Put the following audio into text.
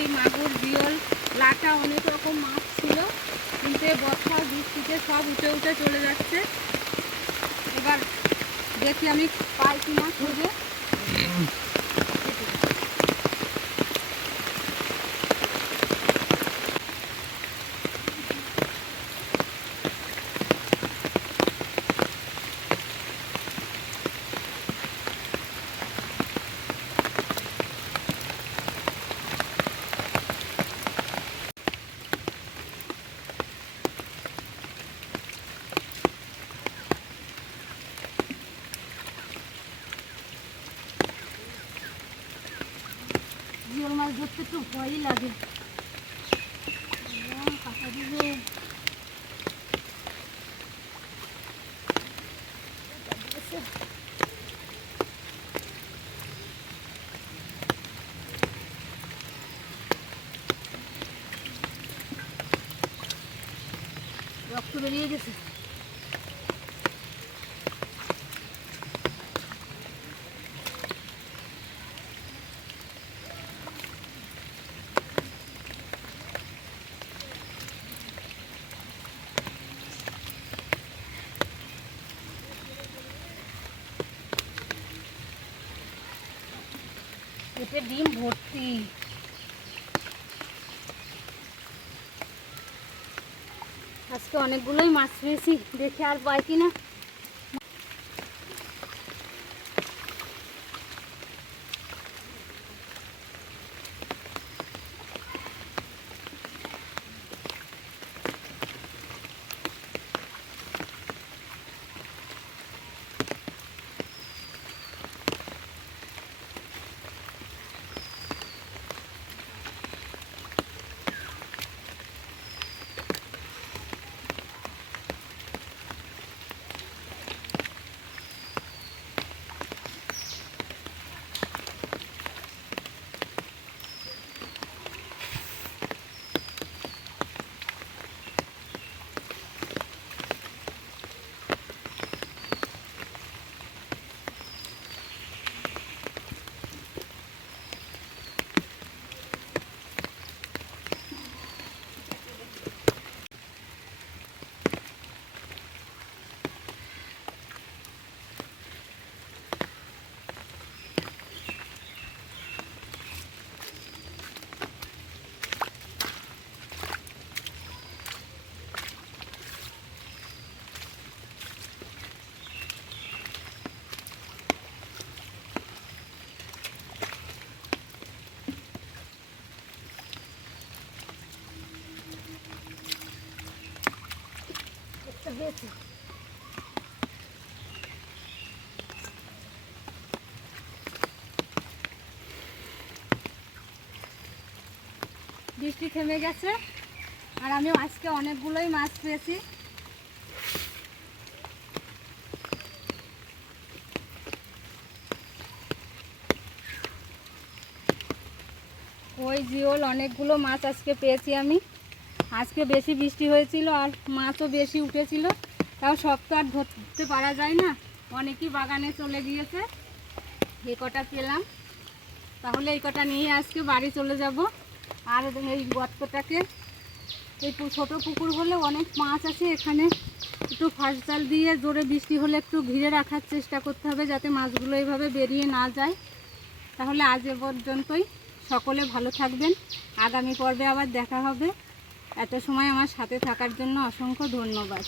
কই, মাগুর, জিওল, লাটা, অনেক রকম মাছ ছিল, কিন্তু বর্ষা বৃষ্টিতে সব উঠে উঠে চলে যাচ্ছে। এবার দেখি আমি পাই কিনা খুঁজে। জিওল মাছ ধরতে একটু ভয়ই লাগে, কাটা দিবে। রক্ত বেরিয়ে গেছে। এতে ডিম ভর্তি। আজকে অনেকগুলোই মাছ পেয়েছি, দেখে আর পাই কিনা। বৃষ্টি থেমে গেছে, আর আমি আজকে অনেকগুলোই মাছ পেয়েছি। কই, জিওল, অনেকগুলো মাছ আজকে পেয়েছি আমি। আজকে বেশি বৃষ্টি হয়েছিল আর মাছও বেশি উঠেছিল, তাও সব তো আর ধরতে পারা যায় না, অনেকই বাগানে চলে গিয়েছে। এই কটা পেলাম, তাহলে এই কটা নিয়ে আজকে বাড়ি চলে যাব। আর এই গর্তটাকে, এই ছোটো পুকুর হলে অনেক মাছ আছে, এখানে একটু ফাঁস জাল দিয়ে জোরে বৃষ্টি হলে একটু ঘিরে রাখার চেষ্টা করতে হবে, যাতে মাছগুলো এইভাবে বেরিয়ে না যায়। তাহলে আজ এ পর্যন্তই। সকলে ভালো থাকবেন, আগামী পর্বে আবার দেখা হবে। এত সময় আমার সাথে থাকার জন্য অসংখ্য ধন্যবাদ।